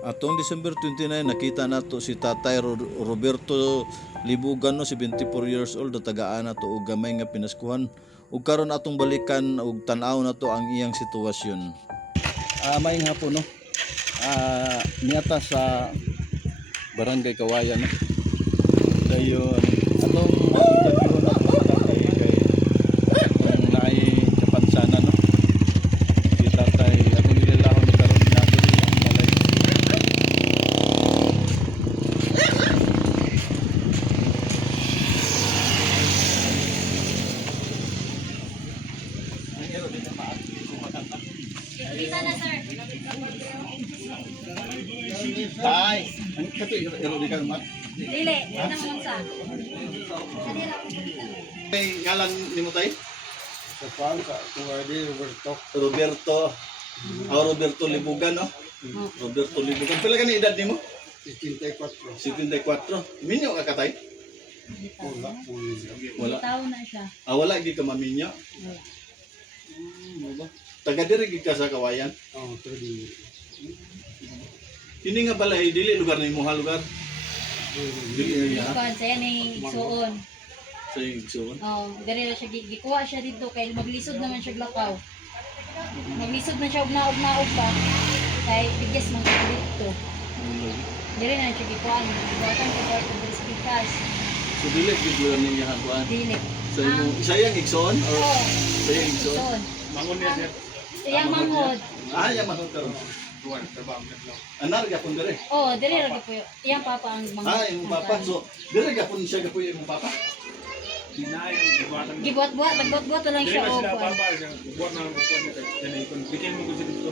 Atong December 29 nakita nato si Tatay Roberto Libugan no, 74 years old, tagaan nato og gamay nga pinaskuhan. Ug karon atong balikan ug tan-aw nato ang iyang sitwasyon. Maayong hapon no. Niata sa Barangay Kawayan no. Dayon atong interview na to sa tatay kay atong naay kapansana no. Si tatay atong nililahon ni karon nato ang balay. Tay, ano kato iro di ka mat? Dili, nang unsa. May ngalan nimo tay? Sa pang sa Tuwadi, Roberto. Roberto. Roberto Libugan no? Roberto Libugan. Pila ka ni edad nimo? 54. 74. Minyo ka katay? Wala po nila. Wala. Taon na siya. Wala gid ka maminyo. Wala. Taga diri gid ka sa Kawayan. Oh, tadi. Kini nga balay dili lugar nimo ha lugar. Dili area. Kuan sa ni Igsoon. Sa Igsoon. Oh, diri na siya gikuha siya dito kay maglisod naman siya glakaw. Maglisod man siya ugnaog pa. Kay bigas man siya dito. Diri na siya gikuha ni buhatan ko for the speakers. So dili gid lugar ninyo ha kuan. Dili. Sa imo isa yang Igsoon or Oh, sa yang Igsoon. Igsoon. Mangon niya sir. Iyang manghod. Yang mahal karon. Tuwan, trabaho nila. Anar gyapon diri. Oh, diri ra gyud po. Iyang papa ang manghod. Yung papa. So diri gyapon siya gyapon yung papa. Dinayang buwatan. Gibuat-buat, nagbuat-buat lang Dili siya ba o sila kuan. papa, buwan na lang po niya. Yan ay kung bikin mo ko sila dito.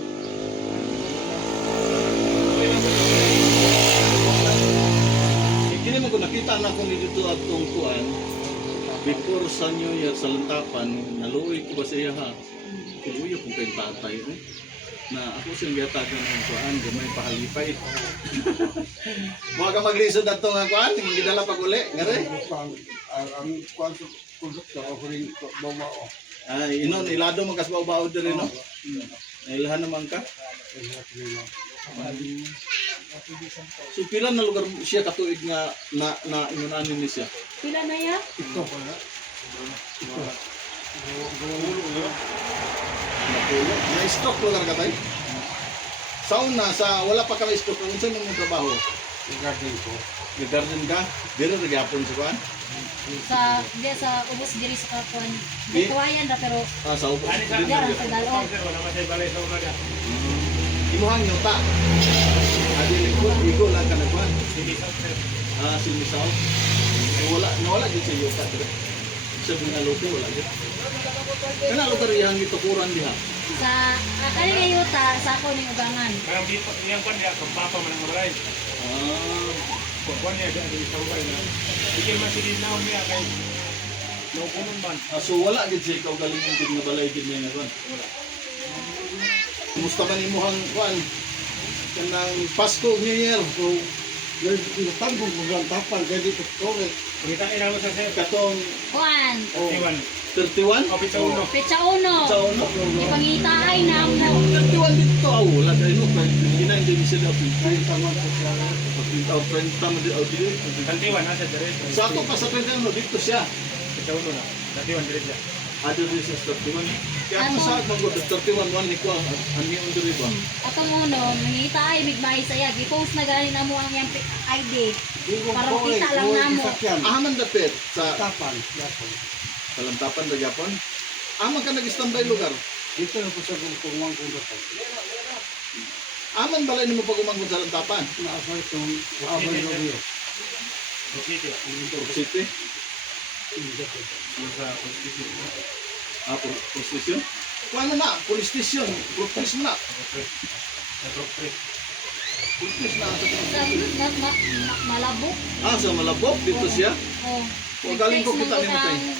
Kini mo ko nakita na ko dito atong kuan. Before sa New Year sa Lantapan, naluoy ko ba siya ha? Kuya kung kay tatay eh. Na ako siyang giyatagan ng kuan, gamay pahalipay. Mga ka maglisod na ito nga kuan, yung gidala pag uli, nga rin. Ang kwanto kudok sa offering bumao. Ay, inon, ilado mo kas baw-baw diri no? Nailahan naman ka? So pila na lugar siya katuig nga na inunanin ni siya? Pila na ya? Ito pala. Ito. Napulo. Na-stroke lugar ka tayo? Sauna, sa wala pa kami stroke, kung saan mong trabaho? Garden ko. Nag-garden ka? Dito nagyapon sa kuan? Sa dia sa ubos diri sa kakuan. Di kuwayan ra pero Sa upo. dia ra sa dalon. Wala pa siya balay sa umaga. Imuhang yuta. Adi likod, igo lang ka na kuan. Sinisaw. Nawala din sa yuta. Sa binaluto, wala din. Kana lugar yang itukuran diha? Sa kani nga yuta sa ako ning ugangan. Parang dito, iyang kwan niya, kung papa man ang mabalay. Kwan niya, di sa ubay na. Bikin man si Dinaw niya kay naupunan man. So wala gid siya ikaw galing yung gid nga balay gid niya nga kuan. Kumusta man imuhang kuan? Kanang Pasko, New Year. So Tanggong ko ang tapan, kaya dito korek. Pagkitain naman sa sir. katong Kuan. Iwan. 31? Pizza uno. Petsa uno. Sa uno. Ipangitaay na mo. 31 dito. Wala kayo no. Hindi din sila. Ay, tama ko siya. Pagkintaw, 30 mo dito. Kantiwan, nasa diretso. Sa ato pa sa 31 no, dito siya. Pizza uno na. Kantiwan, diretso. Ado rin sa 31. Kaya kung saan mag-go, 31 ni ko, ang yung diri ba? Atong uno, nangitaay bigmay saya. Gi-post na gani na mo ang iyang ID. Para kita lang namo. Aman dapit sa Tapan. Kalantapan na Japon. Aman ka nag-standby lugar. Dito na po sa kungwang kundo ko. Aman balay nimo pag umangkon sa Lantapan. Naasa itong Abay Romeo. City. Sa hospital. Police station. Kuano na? Police station. Police na. Police na. Sa Malabok. Sa Malabok dito siya. Oh. O, galing ko kita nimo tay.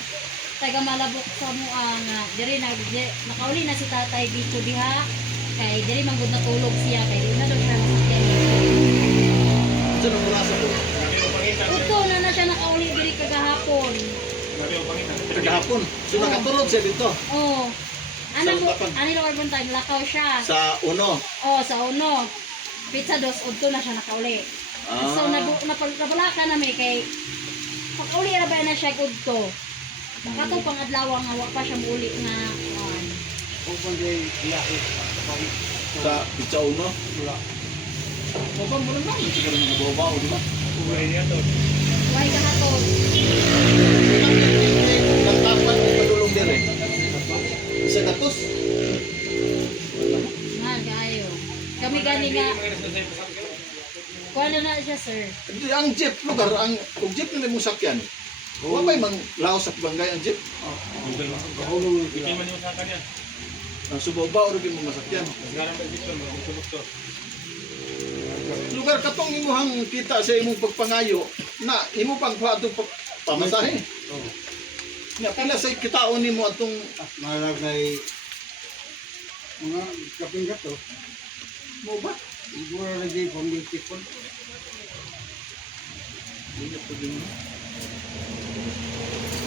Taga Malabok sa mua nga diri nakauli na si tatay dito diha kay diri man gud natulog siya kay di na daw siya nasakyan. Diyan ang mula sa ko. Uto na siya nakauli diri kagahapon. Kagahapon. So nakatulog siya dito. Oh. Ano Sa mo? Lantapan. Ano lang urban time lakaw siya. Sa Uno. Oh, sa uno. pizza dos, udto na siya nakauli. So, nabala ka namin kay, pag-uli na ba na siya udto? Kato pang adlaw nga, wa pa siya muli nga, Sa pizza uno. Baba mo naman. Siguro nagbabaw, di ba? Kulay niya to. Why kahapon? Nagtapan ang padulong dire. Isa gatos. Nga, kayo. Kami gani nga, kuha na siya, sir. Hindi, ang jeep lugar, kung jeep na mo sakyan. Wa may mang laos sa barangay ang jeep. Bikin man yung sa kanya. Ang subaw-baw rin mo masakyan. Nagkaroon ba dito, magtulog to. Lugar katong imuhang kita sa imong pagpangayo na imo pang kuadto pamasahe. Nya pila sa kitaon nimo atong Malag na mga kaping gato. mo ba? Siguro na di pang-tipon.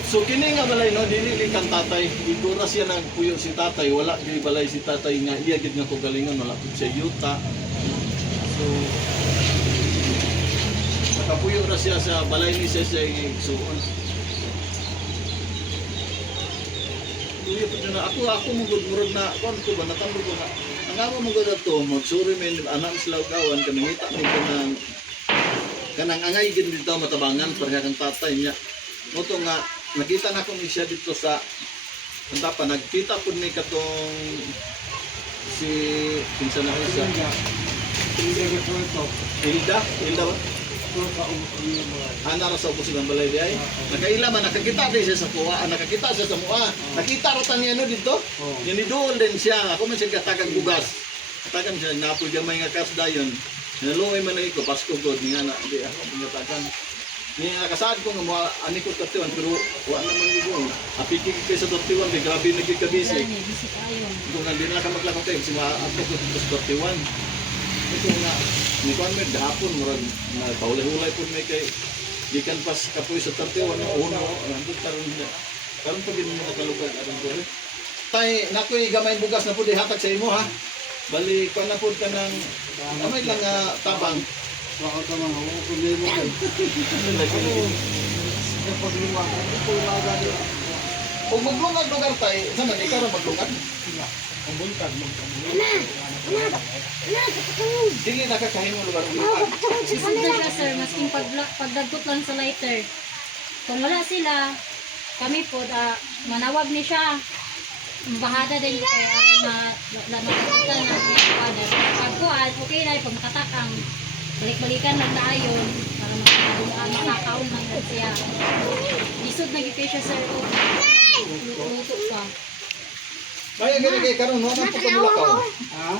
So kini nga balay no dili ni kang tatay, igura siya nang puyo si tatay, wala gyud balay si tatay nga iya gid nga kagalingon wala pud siya yuta. So nakapuyo ra siya sa balay ni siya igsuon. Kuya pud na ako mo gud murag na kon ko ba natambog ko na. Ang amo mo gud ato magsuri men anak sila kawan kami ngita ni kanang angay gid dito matabangan pareha kang tatay niya. Moto nga nakita na ko ni siya dito sa anta pa nagkita pud ni katong si pinsan na siya Hilda ba? Ana ra sa ubos ng balay di ay. Nakaila man nakakita din siya sa kuha, nakakita siya sa mua. Nakita ra tani ano dito? Yan ni dool din siya. Ako man siya katagang bugas. Katagan siya napoy gamay nga kasdayon. Naluoy man ko Pasko god nga na di ako pangatagan. Niya kasad ko nga mo ani ko katuan pero wa naman gibo. Apiki kay sa 31 di grabe nagkikabisi. Gani, bisik kayo. Kung hindi na ka maglakaw tayo, si ako ko sa 31. Ito nga, ni Juan Med, hapon, murag, paulay-hulay po may kay, gikan pas kapoy sa 31, uno, nandun karon pag mo nakalugad, aron ko rin. Tay, nakoy gamay bugas na po di hatag sa imo ha. Bali, kung na po ka ng, amay lang tabang. Baka ka mga huwag ko nemo kayo. Kapag liwangan, ito yung mga gani. Kung maglungag lugar tayo, saan man, ikaw na maglungag? Ang buntag, Dili nakakahin mo lugar lugar. Sisod na siya, sir, masking pagdagkot lang sa lighter. Kung wala sila, kami po, manawag ni siya. Bahada din kaya makakita na bahada. Pagkuhan, okay na, pag makatakang, balik-balikan lang na ayon para makakaon lang na siya. Isod na gipay siya, sir. Luto pa. Kaya gani kay karon wala po maglakaw. Ha?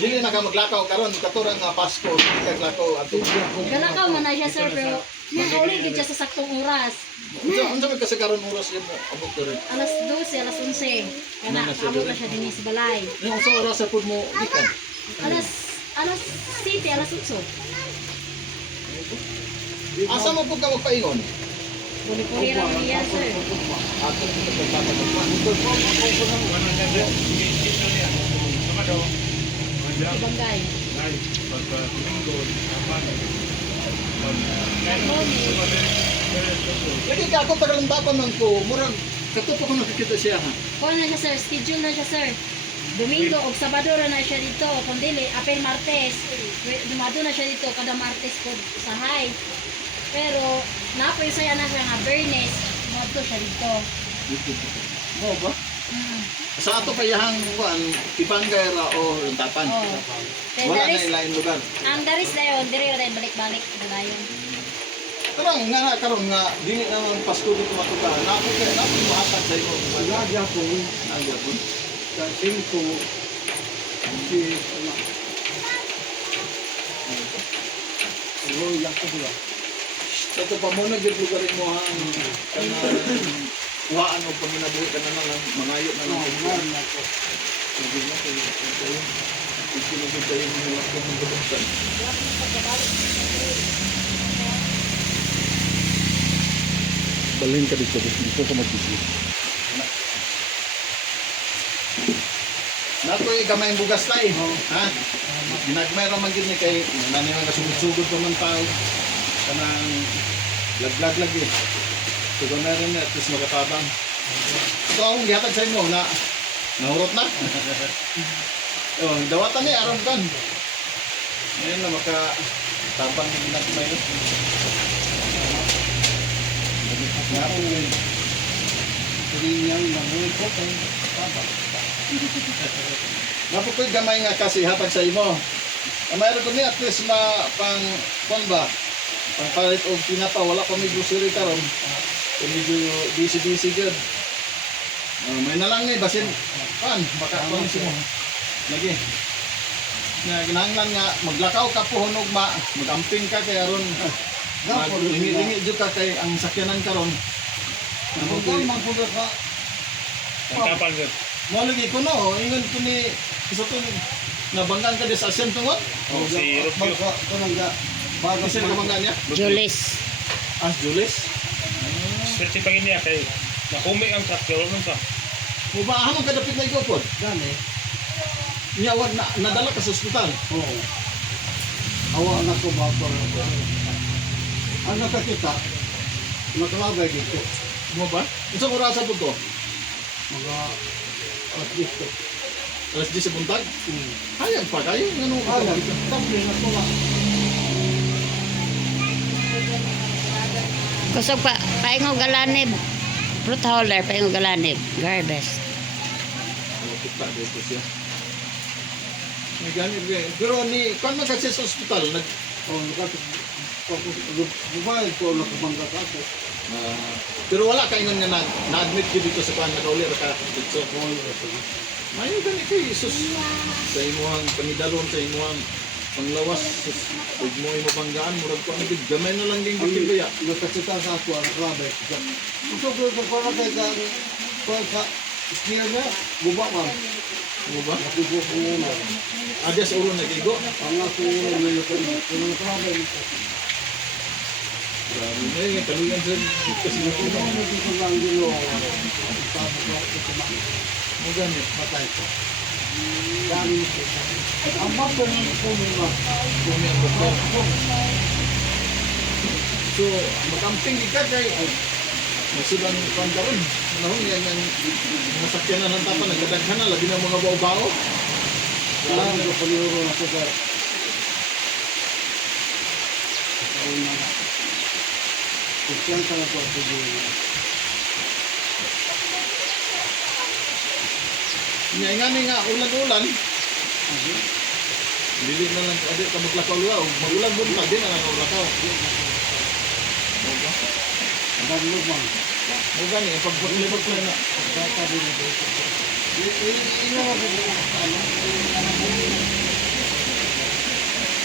Dili na ka maglakaw karon katurang Pasko, kay lakaw ato. Galakaw man na siya, sir, pero nakauli din siya sa saktong oras. Unsa man kasi karon oras mo abot dere. Alas 12, alas 11. Kana abot na siya din sa balay. Yung sa oras sa pud mo gikan. Alas 7, alas 8. Asa mo pud ka magpaingon? Buli-buli lang niya, sir. Ato pud pagpapagod. Ibangay. Lagi ka ako tagalantapan man ko, murag katupo ko nakikita siya ha. Kuha na siya, sir. Schedule na siya, sir. Domingo o Sabado na siya dito. Kung dili, apel Martes. Dumado na siya dito kada Martes po sa high. Pero, napoy saya na siya nga Bernes. Dumado siya dito. Mo ba? Sa ato payahang kuan, Ibangay ra o Lantapan. Oh. Kaya Wala na daris, ilain lugar. ang daris na yun, diri rin balik-balik. Dayon. Karang nga karon nga dili na ang Pasko dito matuka. Napo kay napo mahatag sa imo. Wala gyapon. Nagyapon. Sa 5 si ano. Oh, yak ko ba? Ito pa mo na gid lugar mo hang kanang kuhaan o paminabuhi ka na lang mangayo na lang. Nga ko. Hindi na kayo. Isinugod kayo ng mga kong kabuksan. Balhin ka dito ka mag-isip. Nakoy gamay bugas tayo. Ha? ginagmay ra man gid ni kay nani nga sugod-sugod pa man tao kanang lag lagi. Sugo na rin at least makatabang. Ito akong gihatag sa inyo na nahurot na. Oh, dawatan ni aron kan. Ngayon na makatabang ni ginagmay. Rinyan na muy ko kay papa. Napukoy gamay nga kasi hatag sa imo. Mayroon ko ni at least pang ba? Pang palit og pinata wala pa may grocery karon. Kung medyo busy good. May na lang ni basin pan baka si mo. Lagi. Na ginahanglan nga maglakaw ka po hunog magamping ka kay aron maglingi-lingi jud ka kay ang sakyanan karon. Ano ko magpulo ka? Pangkapan yun. Mo lagi ko no, ingon ko ni isa to nabanggan ka di sa asyan tungod. Oh, si Rufio. Ko nang ga bago Kasi nabanggan niya. Julis. Julis. Swerte pa niya kay nakumi ang truck. Wala nung ka. Mubahan mo kadapit na igopod. gani. Niya wag nadala ka sa ospital. Oo. Awa na ko ba ko. Ang nakakita nakalagay dito. Mo ba? Unsa oras sa buto? Mga alas dito. Alas 10 sa buntag. Hayag pa kayo ngano Ala, tapos na ko ba? Kusog pa, paingog galanib. Fruit holder, paingog galanib. Garbage. Kita dito siya. May ganit ganit. Pero ni kan man kasi sa ospital nag Oh, Dubai ko nakabangga ka ako. pero wala kay nga na-admit gyud dito sa kuan nakauli ra ka dito. Mayo gani kay Jesus sa imuhang pangidalon sa imuhang panglawas ug mo imo banggaan murag ko ang gamay na lang ding gibaya. Nakakita sa ako ang grabe. Ito ko na kay ka steer na buba man. Mo ba? Nakubo ko muna. Adas ulo nagigo. Ang ako ulo na yun. Ano grabe ito. Grabe na yung kaluyan sa kasi Ito ano dito lang dilo. Sabi ko ito man. mo gani. Patay ko. Dami ito. Ang mapa ng pumima. Kumi ang doktor. So, makamping ka kay masudan kan karon. Nahon yan ang masakyanan ng tapa nagdadaghan na labi ng mga bao-bao. Kailangan ko paniro na ko sa una. Kusyan ka na ko ito dito. Nya ngani nga ulan-ulan. Dili na lang adi ka maglakaw luwa magulan mo ta din ang maglakaw. Ang dami mo. Mo gani pagpulibot ko na. Bata din dito. Ino mo ano?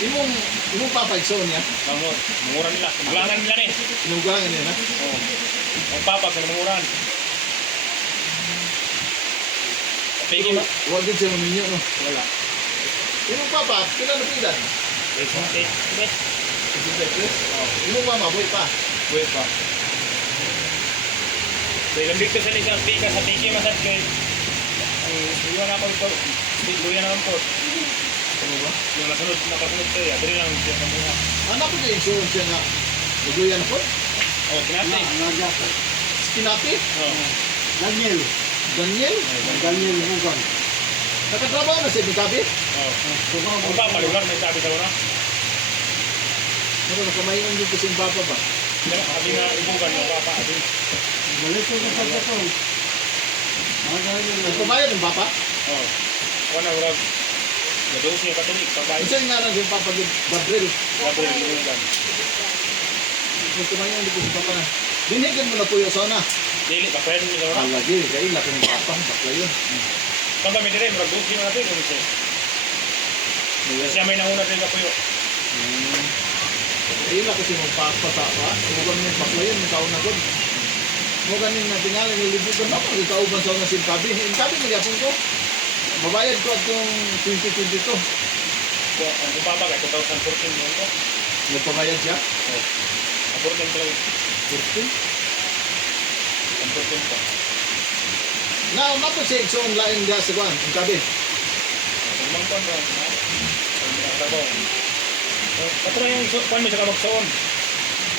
Imong papaigsoon niya. Kamot. Munguran nila. Maglangan nila ni. Inugalan niya na. Oh. Ang papa sa munguran. Pigi ba? Wag din siya maminyo no. Wala. Imong papa pila na pidan. Bet. Imong mama boy pa. Wait pa. So, ilang dito sa isang tika sa tiki masat kay ang iwan ako ito. Luya naman po. Ano ba? Yung nakasunod ko ya. Dili lang siya sa mga. Anak ko na insurance siya nga. Naguyan po. Oh, kinati. Naga ko. Kinati. Oh. Daniel. Daniel. Daniel Bugan. Nakatrabaho na siya Gabi. Oh. Ang papa, lugar may sabi sa una. Ano nakamayon dito si papa ba? Pero sabi na ibugan ng papa. Balik ko sa pagkato. Nagpabayad ng papa? Oh. Wala urag. Nadoon siya katulik. Pagbayad. Isa nga lang yung papa Gabriel. Gabriel ibugan. Nagpamayon dito si papa na. Binigyan mo na po yung sauna. Dili, pa-friend nila una. Lagi, kaya laki ng papa. Bakla yun. Kung kami dire, murag doon siya natin. Kung siya. Siya may nauna rin na puyo. Kaya laki si mong papa sa pa. Kumugan mo yung bakla yun. Ikaw na good. Mo ganin na tingali ng libutan na pag ikauban sa una si Kabi. Yung Kabi magyapon ko. Mabayad ko at yung 2022. So, ang papa kay 2014 yun ko. Nagpabayad siya. Oh. Ang 14 talaga. 14. Ang 14 pa. Na, mapo siya ikso online ga sa kuwan. Yung Kabi. Ang mangkon ba? trabaho. Katulad yung kuwan mo sa kamagsoon.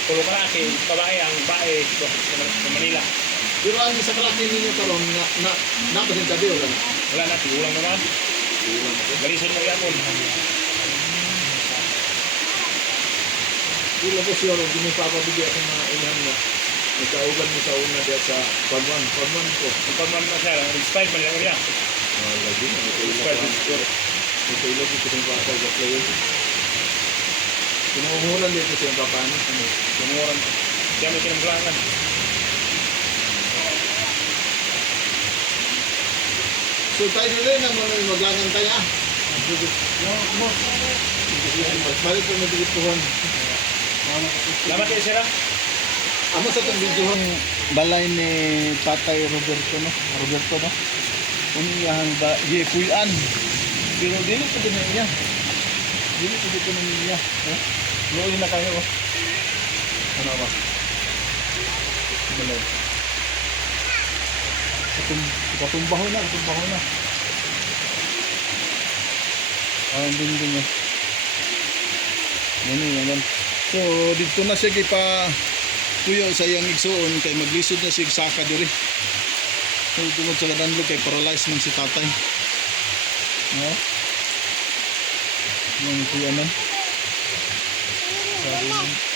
Pulo ka laki, babae ang bae dito sa Manila. Pero ang isa kalaki ninyo karon na napasin tabi wala na. Wala na, tigulang naman. Galisin mo yapon. Dilo ko siya ro gini papabigyan sa mga ilhan na nagkaugan mo sa una diya sa pagwan ko. Ang pagman pa siya, inspired man lang niya. Lagi na Inspired din siguro. ito lagi ko ng bata sa player. Kinuhulan dito siya papano. Tumuran. Kaya may kinambulangan. So tayo rin naman ay maglangan tayo ah. Magbalik po magdikituhan. Salamat kayo sila. Amo sa itong video ang balay ni Tatay Roberto no? Umiyahan ba gipuyan. Pero dili ko din niya. Dili ko din niya. Luoy na kayo. Ano ba? Balay. Katumbaho na. Ang dingding niya. Yan. So, dito na siya gipa tuyo sa iyang igsuon kay maglisod na siya saka diri. So, tungod sa kadanlog kay paralyzed man si tatay. No? Yung kuya man. Sabi